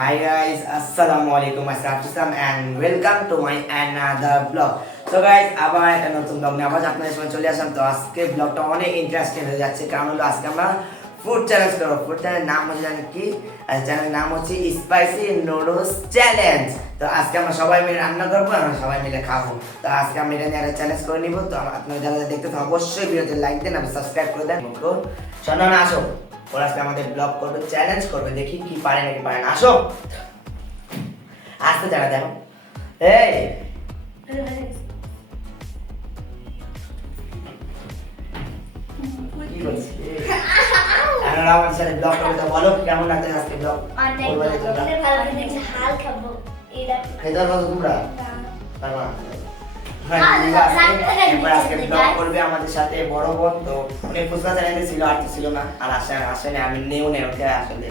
Hi guys, Assalamualaikum Assalam and welcome to my another vlog. So guys, আবার একটা নতুন blog নিয়ে আবার আপনাদের সামনে চলে আসলাম। তো আজকে ব্লগটা অনেক ইন্টারেস্টিং হয়ে যাচ্ছে, কারণ হলো আজকে আমরা ফুড চ্যালেঞ্জ করবো। ফুড চ্যালেঞ্জ নাম হচ্ছে জানেন কি? চ্যানেলের নাম হচ্ছে স্পাইসি নুডলস চ্যালেঞ্জ। তো আজকে আমরা সবাই মিলে রান্না করবো, আমরা সবাই মিলে খাবো। তো আজকে আমরা এটা নিয়ে একটা চ্যালেঞ্জ করে নিব। তো আপনারা যারা দেখতে তো অবশ্যই ভিডিওতে লাইক দেন, আর সাবস্ক্রাইব করে দেন। শোনো না, আসো, ওরা আজকে আমাদের ব্লগ করবে, চ্যালেঞ্জ করবে, দেখি কি পারে নাকি পারে না। আসো, আসতে জানা দেখো। এই কি বলছিস? আমরা আমাদের সাথে ব্লগ করবে, তো বলো কেমন লাগছে আজকে ব্লগ? খেতে পারবো তো তোমরা? পারবা না? আজকে ব্লগ করবে আমাদের সাথে বড় বোন। তো অনেক ফুচকা চ্যানেলে ছিল, আর তো ছিল না, আর আসেনি, আমি নেও নেই ওকে আসলে।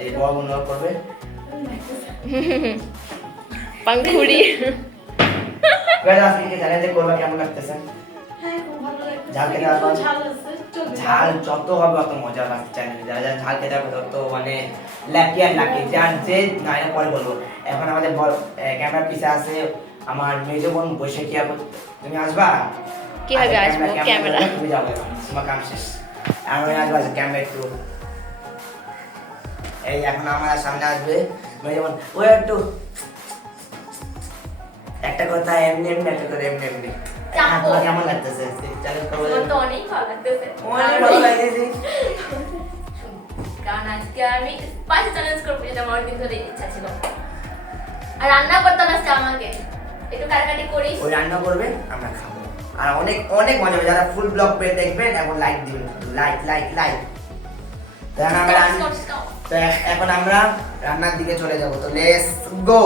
এই বড় বোন করবে পাঙ্কুড়ি। আজকে চ্যালেঞ্জে করবে, কেমন লাগতেছে? ঝাল খেতে পারবো? ঝাল যত হবে অত মজা লাগছে চ্যালেঞ্জে। যারা যারা ঝাল খেতে পারবে তত মানে ল্যাপিয়ার লাগে। যার যে না এটা পরে বলবো। এখন আমাদের ক্যামেরার পিছে আছে আমার মেজো বোন বৈশাখী আপু। তুমি আসবা? কিভাবে আসবো? ক্যামেরা তুমি যাবে, তোমার কাম শেষ। আমি আসবো, ক্যামেরা একটু এই এখন আমার সামনে আসবে মেজো বোন। ও একটু একটা কথা এমনি এমনি, একটা কথা এমনি এমনি। কেমন লাগতেছে? চ্যালেঞ্জ করবো তো অনেক ভালো লাগতেছে। অনেক ভালো লাগতেছে, কারণ আজকে আমি স্পাইসি চ্যালেঞ্জ করবো, যেটা আমার দিন ধরে ইচ্ছা ছিল। আর রান্না করতে আসছে আমাকে, একটু কাটাকাটি করিস। ওই রান্না করবে, আমরা খাবো, আর অনেক অনেক মজা হবে। যারা ফুল ব্লগ পেয়ে দেখবেন এখন লাইক দিবেন, লাইক লাইক লাইক। এখন আমরা রান্নার দিকে চলে যাব। তো লেটস গো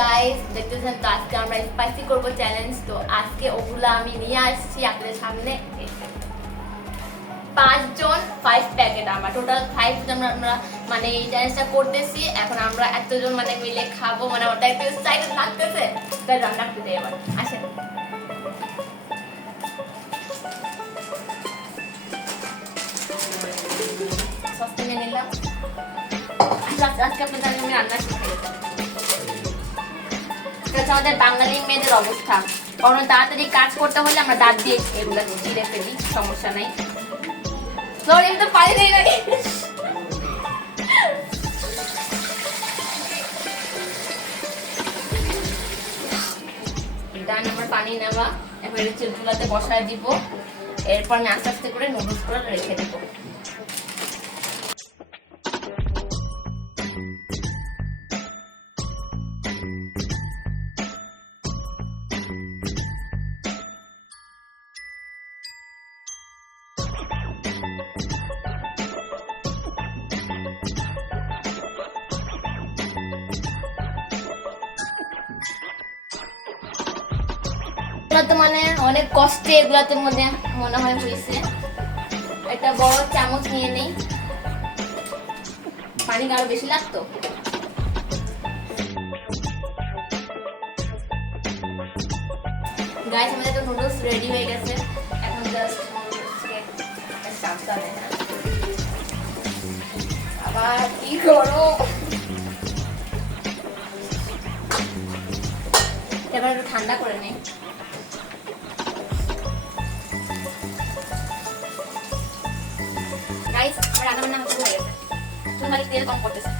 গাইস, দেখতেছেন তো আজকে আমরা স্পাইসি করব চ্যালেঞ্জ। তো আজকে ওগুলা আমি নিয়ে আসছি আপনাদের সামনে। 5 জন 5 প্যাকেট, আমরা টোটাল 5 জন আমরা মানে এই চ্যালেঞ্জটা করতেছি। এখন আমরা এতজন মানে মিলে খাবো, মানে ওটা একটু এক্সাইটেড লাগতেছে। তাই রান্না করতে এবার আসেন। সসপ্যানে নিলাম। আজকে আপনাদের আমি রান্না শিখে গেছি। আমাদের বাঙালি মেয়েদের অবস্থা, কারণ তাড়াতাড়ি কাজ করতে হলে আমরা দাঁত দিয়ে এগুলো চিড়ে ফেলি, সমস্যা নাই। সরি, আমি তো পারি নাই। ডান আমার পানি নেওয়া, এখন চুলাতে বসায় দিব। এরপর আমি আস্তে আস্তে করে নুডলস করে রেখে দিব। তো মানে অনেক কষ্টে এগুলাতে মধ্যে মনে হয় হয়েছে। একটা বড় চামচ নিয়ে নেই, পানি আরো বেশি লাগতো। গাইস, আমাদের তো নুডলস রেডি হয়ে গেছে। এখন জাস্ট আবার কি করো, এবার একটু ঠান্ডা করে নেই। গাইস, আমার রান্না বান্না হয়ে গেছে। তুমি খালি তেল কম করতেছে,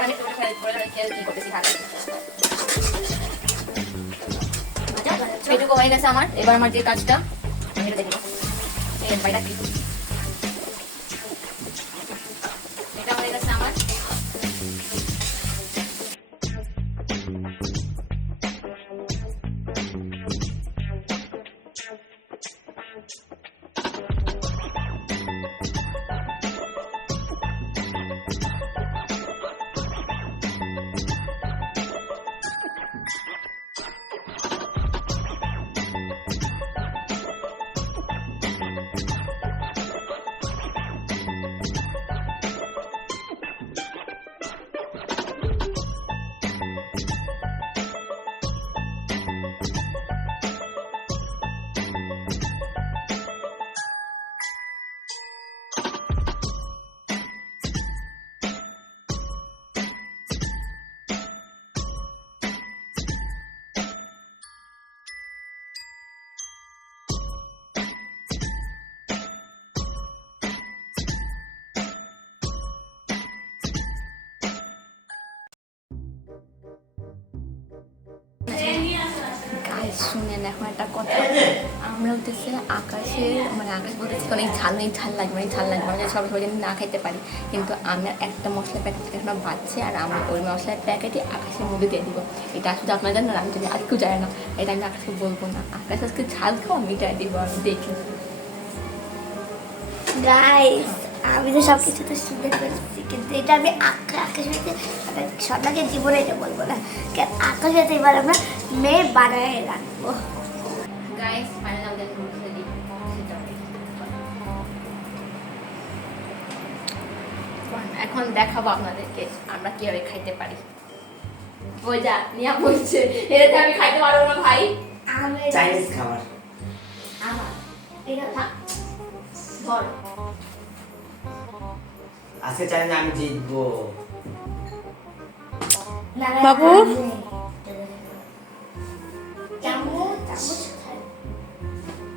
আমি একটু হেল্প করে তেল কি করতেছি হাতে। এইটুকু হয়ে গেছে আমার। এবার আমার যে কাজটা আমি এটা দেখবো, এই বাইটা কি এটা হয়ে গেছে আমার। গাইস শুনেন এখন একটা কথা, আমরা হচ্ছে আকাশের মানে আকাশ বলতেছি অনেক ঝাল লাগবে মানে সব সবাই না খাইতে পারি, কিন্তু আমার একটা মশলা প্যাকেট এখন বাজছে আর আমরা ওই মশলার প্যাকেটে আকাশের মধ্যে দিয়ে দিব। এটা আসলে আপনারা জানেন না, আমি যদি আজকেও জানি না, এটা আমি আকাশকে বলবো না। আকাশ আজকে ঝাল খাওয়া আমি এটা দিব, আমি দেখি। গাইস আমি তো সব কিছু তো শুনতে পেরেছি, কিন্তু এটা আমি আকাশ হইতে সবাইকে জীবনে এটা বলবো না, আকাশ হইতে এবার আমরা মেয়ে বানায় রাখবো। গাইস ফাইনাল আমাদের রুলস রেডি, এখন দেখাবো আপনাদেরকে আমরা কিভাবে খাইতে পারি। ওই যা নিয়া বলছে এটাতে আমি খাইতে পারবো না ভাই, চাইনিজ খাবার। আমার এটা থাক বল। আজকে চ্যালেঞ্জে আমি জিতবো। বাবু চামচ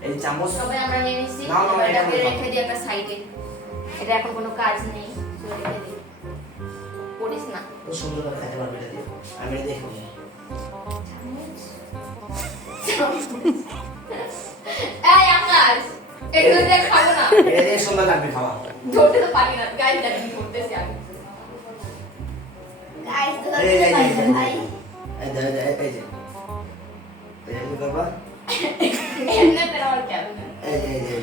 এই চামচ সবাই আমরা নিয়ে নিছি, না, না, এটা এটাকে আমি রেখে দিই একটা সাইডে। এটা এখন কোনো কাজ নেই, তো রেখে দিই, পড়িস না। খুব সুন্দর করে খেতে পারবে এটা দিয়ে। আমি এটা দেখবো। এই আকাশ এগুলো দিয়ে খাবো না, এটা দিয়ে সুন্দর লাগবে খাওয়া। ধরতে তো পারি না গাইস, দেখেন ধরতেছি আমি। গাইস তো এই যে, এই যে, ভাই এই যে, এই যে। এই যে করবা? এমনি তেরা আর কেন এই যে, এই যে।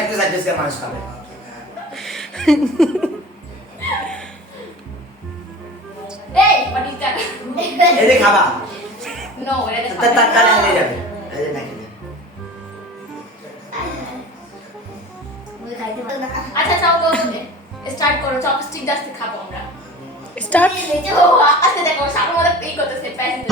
একটু সাইডে মানুষ খাবে। এই what is that? এই যে খাবা। No, এটা তাহলে হয়ে যাবে। এই যে নাকি। মুই খাইতে পারবো না। আচ্ছা চাও তো স্টার্ট করো, চপস্টিক দিয়ে খাবো আমরা। স্টার্ট ও আচ্ছা দেখো সামনে মধ্যে এই করতেছে প্যাসেজ।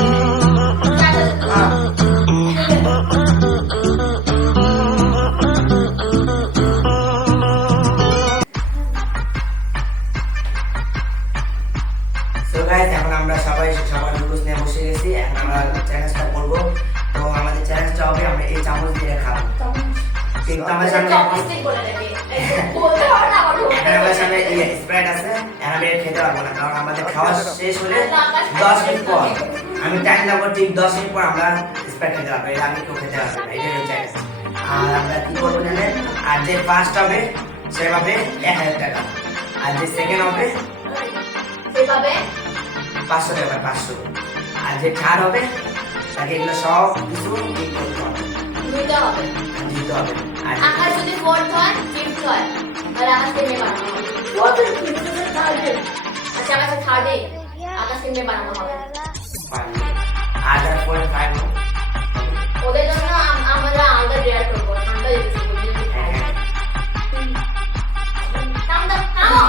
সো গাইস এখন আমরা সবাই সবার রুলস নিয়ে বসে গেছি। এখন আমরা চ্যালেঞ্জটা করব। তো আমাদের চ্যালেঞ্জটা হবে আমরা এই চামচ দিয়ে খাবো। কিন্তু আমাদের সামনে চপস্টিক বলে দেবে। বলতে পারো না আমার এখন আমাদের সামনে স্প্রাইট আছে। এখন আমি এটা খেতে পারবো না, কারণ আমাদের খাওয়া শেষ হলে 10 মিনিট পর, আমি টাইম লাগবো ঠিক 10 মিনিট পর আমরা স্প্রাইট খেতে পারবো। এটা আমি কেউ খেতে পারবো না, এটাই হচ্ছে চ্যালেঞ্জ। আর আমরা কি করবো জানেন, আর যে ফার্স্ট হবে সে পাবে 1000 টাকা, আর যে সেকেন্ড হবে সেভাবে 500 টাকা, 500। আর যে থার্ড হবে তাকে এগুলো সব কিছু ঠিক করতে হবে, নিতে হবে। দিতে হবে। আর আকাশ যদি ফোর্থ হয়, ফিফথ হয়, তাহলে আকাশকে মেয়ে বানানো হবে। আচ্ছা আকাশে থার্ডে আকাশকে মেয়ে বানানো হবে। আর যারা 4 and 5 ওদের জন্য আমরা আলাদা ডেয়ার করবো, ঠান্ডা যেতেছে বলতে। থামো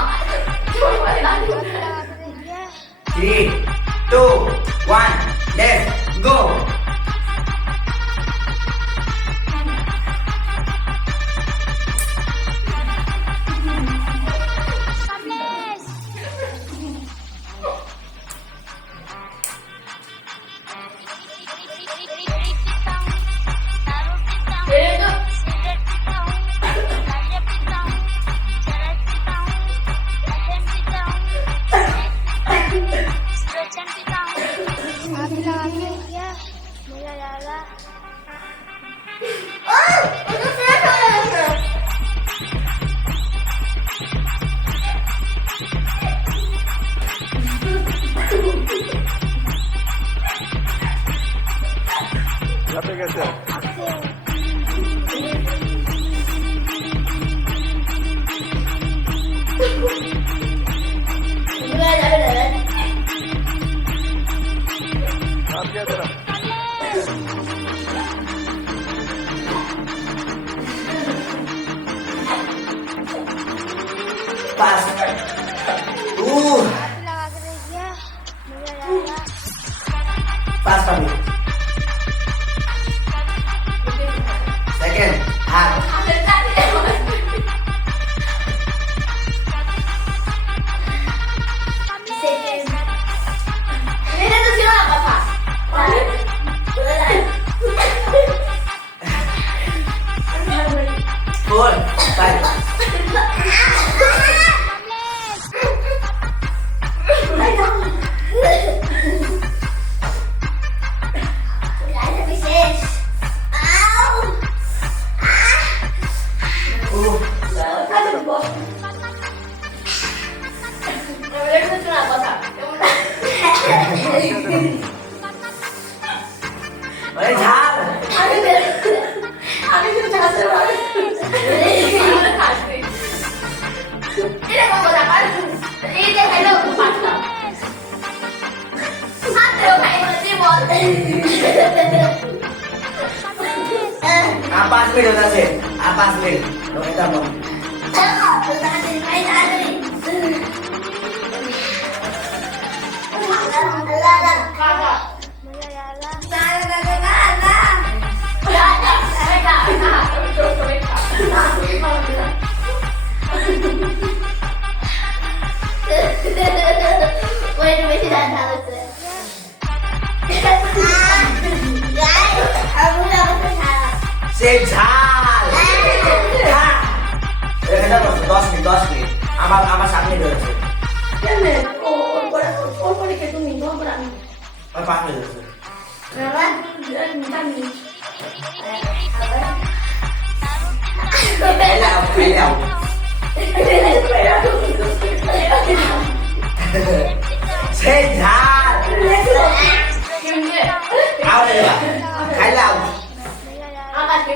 3, 2, 1, let's go. Pass. Pass for me. Second. Four, five. R 5 minute হতে আছে, আর 5 মিনিট ওকে যাবো। সেই ঝাল এটা বল 10 মিনিট আমার সামনে রয়েছে আর 5 মিনিট হচ্ছে খেলাও সেই ঝাল খাইলাও নে আমার 9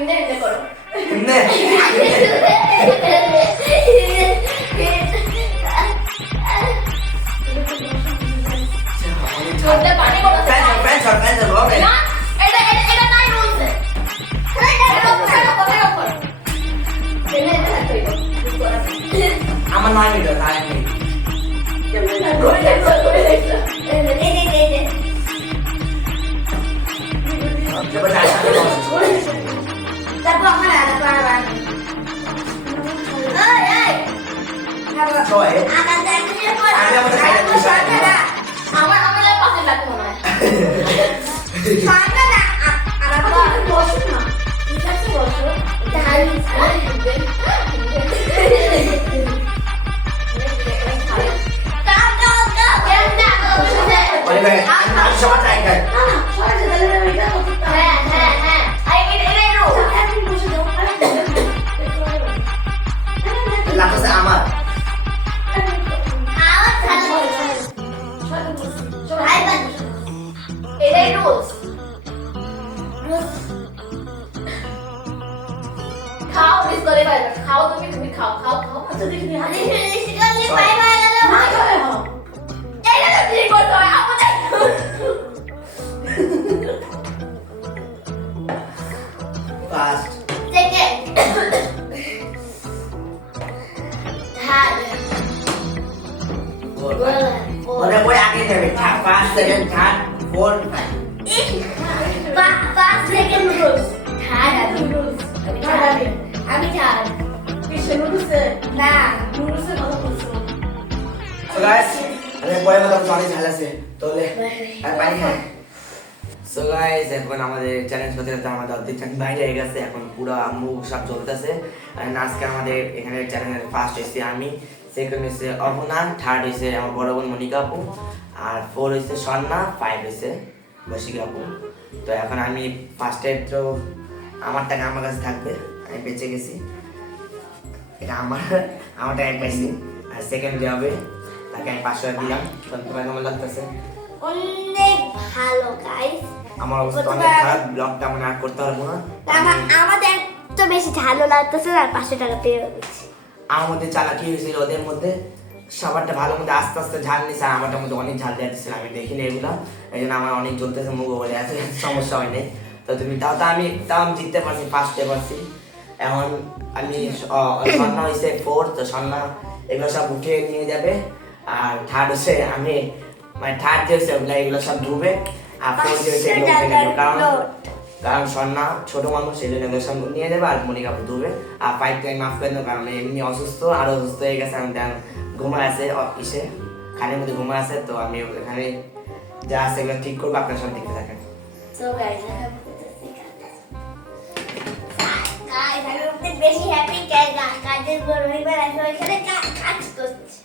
মিনিট আছে 9 মিনিট খাও তুমি খাও Fast. Second. Third. ওটা বই আগে যাবে first second third fourth First, second rules. Third আমি rules. আমি third. না সো গাইস আমি পরে কথা অনেক ঝাল আছে তোলে আর পানি খাই সো গাইস এখন আমাদের চ্যালেঞ্জ করতে করতে আমাদের অর্ধেক চ্যালেঞ্জ বাইরে হয়ে গেছে এখন পুরো আম্মু সব চলতেছে আর আজকে আমাদের এখানে চ্যালেঞ্জের ফার্স্ট হয়েছে আমি সেকেন্ড হয়েছে অর্পণা থার্ড হয়েছে আমার বড় বোন মনিকা আপু আর 4 হয়েছে স্বর্ণা 5 হয়েছে বসিকা আপু তো এখন আমি ফার্স্টে তো আমার টাকা আমার কাছে থাকবে আমি বেঁচে গেছি এটা আমার টাকা পাইছি আর সেকেন্ড যে হবে তাকে আমি 500 টাকা দিলাম তোমার কেমন লাগতেছে অনেক ভালো গাইস আমার অবস্থা অনেক খারাপ ব্লগটা মনে আর করতে পারবো না আমাদের তো বেশি ভালো লাগতেছে আর 500 টাকা পেয়ে গেছি আমার মধ্যে চালাকি হয়েছিল ওদের মধ্যে সবারটা ভালো মধ্যে আস্তে আস্তে ঝাল নিছে আর আমারটার মধ্যে অনেক ঝাল দিয়েছিল আমি দেখিনি এগুলো এই জন্য আমার অনেক জ্বলতেছে মুখ বলে আছে সমস্যা হয় নাই তো তুমি আমি জিততে পারছি ফার্স্টে পারছি এখন আমি স্বর্ণা হয়েছে 4 তো স্বর্ণা এগুলো সব উঠিয়ে নিয়ে যাবে আর থার্ড হচ্ছে আমি মানে থার্ড যে হচ্ছে এগুলো সব ধুবে আর 4 যে হচ্ছে এগুলো উঠে নেবে কারণ স্বর্ণা ছোট মানুষ সেই জন্য এগুলো সব নিয়ে যাবে আর মনিকা ধুবে আর 5 টাইম মাফ করে দেবো কারণ এমনি অসুস্থ আরো অসুস্থ হয়ে গেছে আমি ঘুমায় আছে ইসে খানের মধ্যে ঘুমায় আছে তো আমি এখানে যা আছে এগুলো ঠিক করবো আপনার সব দেখতে থাকেন সো গাইস আমি বেশি হ্যাপি কাজের পর রবিবার আমি ওইখানে কাজ করছি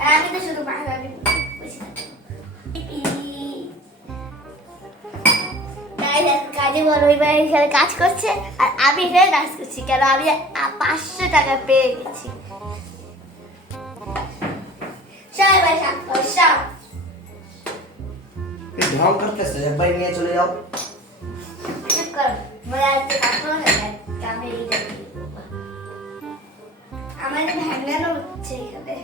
আর আমি তো শুধু বাঙালি বসে কাজে বড় রবিবার এখানে কাজ করছে আর আমি এখানে ডান্স করছি কেন আমি 500 টাকা পেয়ে গেছি সবাই ভাই সব ঢং করতেছে একবার নিয়ে চলে যাও চুপ কর মজা আসছে কাজ করো না আমি এইটা আমার ভ্যাঙ্গানো হচ্ছে এখানে।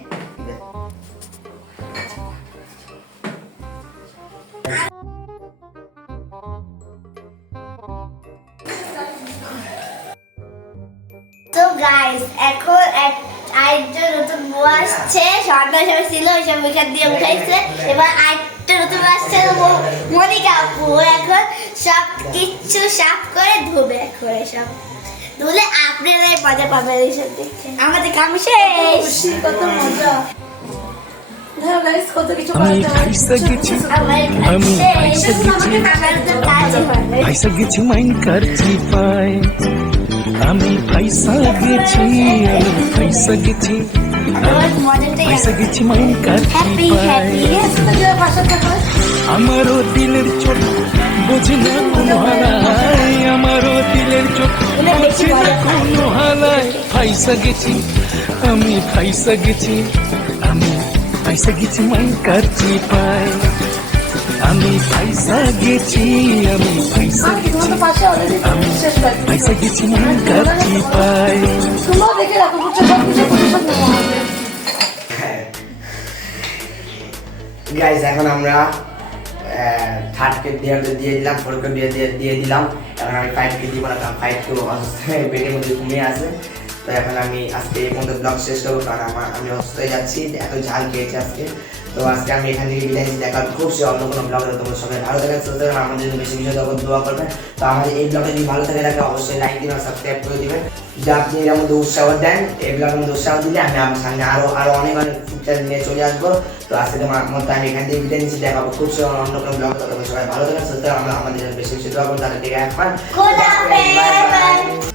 তো গাইস এখন আরেকটা নতুন বউ আসছে, স্বর্ণা সবাই ছিল ওইসব এখান দিয়ে উঠাইছে। এবার আরেকটা নতুন আসছে মনিকা আপু, এখন সব কিছু সাফ করে ধুবে। এখন এসব ধুলে আপনারাই মজা পাবেন এইসব দেখে। আমাদের কাম শেষ। কত মজা, ধরো গাইস কত কিছু করতে হয়। আমি ফাইসা গেছি মাইন কারছি পাই, আমি ফাইসা গেছি, আমি ফাইসা গেছি, ফাইসা গেছি মাইন কারছি পাই। আমারও দিলের চোট বোঝে না কোনো হালায়, আমারও দিলের চোট বোঝে না কোনো হালায়। ফাইসা গেছি, আমি ফাইসা গেছি, আমি ফাইসা গেছি মাইন কারছি পাই, আমি ফাইসা গেছি, আমি ফাইসা গেছি, আমি ফাইসা গেছি মাইন কারছি পাই। গাইজ এখন আমরা থার্ডকে দিয়ে দিলাম, ফোরকে দিয়ে দিলাম। এখন আমি ফাইভকে দিব না, কারণ ফাইভ তো পেটের মধ্যে ঘুমিয়ে আছে। তো এখন আমি আজকে এই পর্যন্ত ব্লগ শেষ করবো, কারণ আমি অসুস্থ হয়ে যাচ্ছি, এত ঝাল খেয়েছি আজকে। তো আজকে আমি এখান থেকে বিদায় নিচ্ছি, দেখা খুব সে অন্য কোনো ব্লগে। তোমার সবাই ভালো থাকেন, সুস্থ থাকেন, আমাদের জন্য বেশি বেশি দোয়া করবেন। তো আমাদের এই ব্লগে যদি ভালো থাকে থাকে অবশ্যই লাইক দিবেন, সাবস্ক্রাইব করে দিবেন। যদি আপনি এর মধ্যে উৎসাহ দেন, এই ব্লগের মধ্যে উৎসাহ দিলে আমি আমার সামনে আরো অনেক ফুটচাল নিয়ে চলে আসবো। তো আজকে তোমার মতো আমি এখান থেকে বিদায় নিচ্ছি, দেখা খুব সে অন্য কোনো ব্লগ। তবে সবাই ভালো থাকেন, সুস্থ থাকেন, আমাদের জন্য বেশি বেশি দোয়া করুন। তাদের থেকে একবার খোদা হাফেজ।